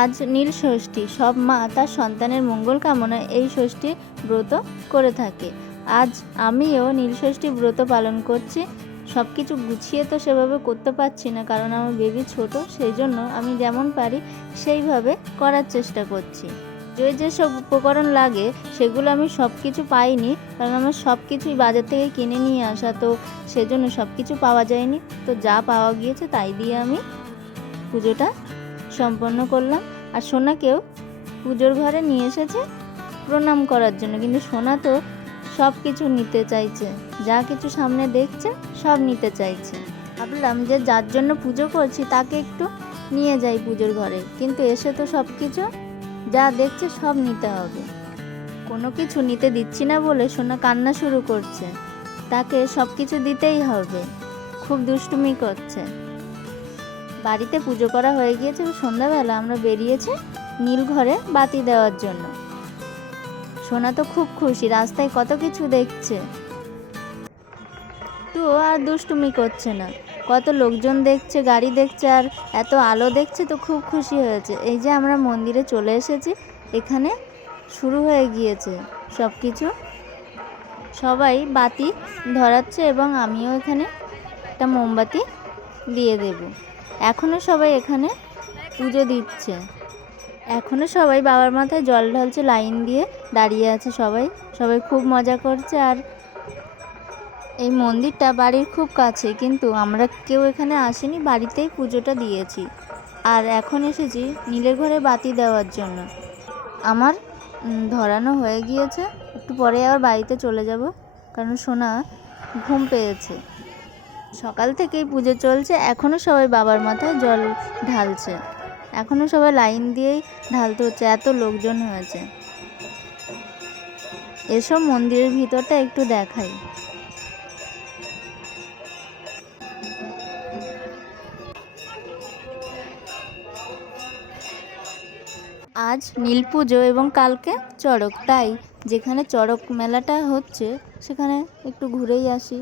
আজ নীল ষষ্ঠী। সব মা তার সন্তানের মঙ্গল কামনায় এই ষষ্ঠী ব্রত করে থাকে। আজ আমিও নীল ষষ্ঠী ব্রত পালন করছি। সব কিছু গুছিয়ে তো সেভাবে করতে পারছি না, কারণ আমার বেবি ছোট, সেই জন্য আমি যেমন পারি সেইভাবে করার চেষ্টা করছি। যেসব উপকরণ লাগে সেগুলো আমি সব কিছু পাইনি, কারণ আমার সব কিছুই বাজার থেকে কিনে নিয়ে আসা, তো সেজন্য সব কিছু পাওয়া যায়নি। তো যা পাওয়া গিয়েছে তাই দিয়ে আমি পুজোটা সম্পন্ন করলাম। আর সোনাকেও পুজোর ঘরে নিয়ে এসেছে প্রণাম করার জন্য, কিন্তু সোনা তো সব কিছু নিতে চাইছে, যা কিছু সামনে দেখছে সব নিতে চাইছে। ভাবলাম যে যার জন্য পুজো করছি তাকে একটু নিয়ে যাই পুজোর ঘরে, কিন্তু এসে তো সব কিছু যা দেখছে সব নিতে হবে। কোনো কিছু নিতে দিচ্ছি না বলে সোনা কান্না শুরু করছে, তাকে সব কিছু দিতেই হবে, খুব দুষ্টুমি করছে। বাড়িতে পুজো করা হয়ে গিয়েছে, সন্ধ্যাবেলা আমরা বেরিয়েছি নীল ঘরে বাতি দেওয়ার জন্য। সোনা তো খুব খুশি, রাস্তায় কত কিছু দেখছে, তো আর দুষ্টুমি করছে না। কত লোকজন দেখছে, গাড়ি দেখছে, আর এত আলো দেখছে, তো খুব খুশি হয়েছে। এই যে আমরা মন্দিরে চলে এসেছি, এখানে শুরু হয়ে গিয়েছে সব কিছু। সবাই বাতি ধরাচ্ছে এবং আমিও এখানে একটা মোমবাতি দিয়ে দেব। এখনও সবাই এখানে পুজো দিচ্ছে, এখনও সবাই বাবার মাথায় জল ঢালছে, লাইন দিয়ে দাঁড়িয়ে আছে সবাই। সবাই খুব মজা করছে। আর এই মন্দিরটা বাড়ির খুব কাছে, কিন্তু আমরা কেউ এখানে আসিনি, বাড়িতেই পুজোটা দিয়েছি। আর এখন এসেছি নীলের ঘরে বাতি দেওয়ার জন্য। আমার ধরানো হয়ে গিয়েছে, একটু পরে আবার বাড়িতে চলে যাব, কারণ সোনা ঘুম পেয়েছে। সকাল থেকেই পুজো চলছে, এখনও সবাই বাবার মাথায় জল ঢালছে, এখনও সবাই লাইন দিয়েই ঢালতে হচ্ছে, এত লোকজন হয়েছে। এসব মন্দিরের ভিতরটা একটু দেখাই। আজ নীল পুজো এবং কালকে চড়ক, তাই যেখানে চড়ক মেলাটা হচ্ছে সেখানে একটু ঘুরেই আসি।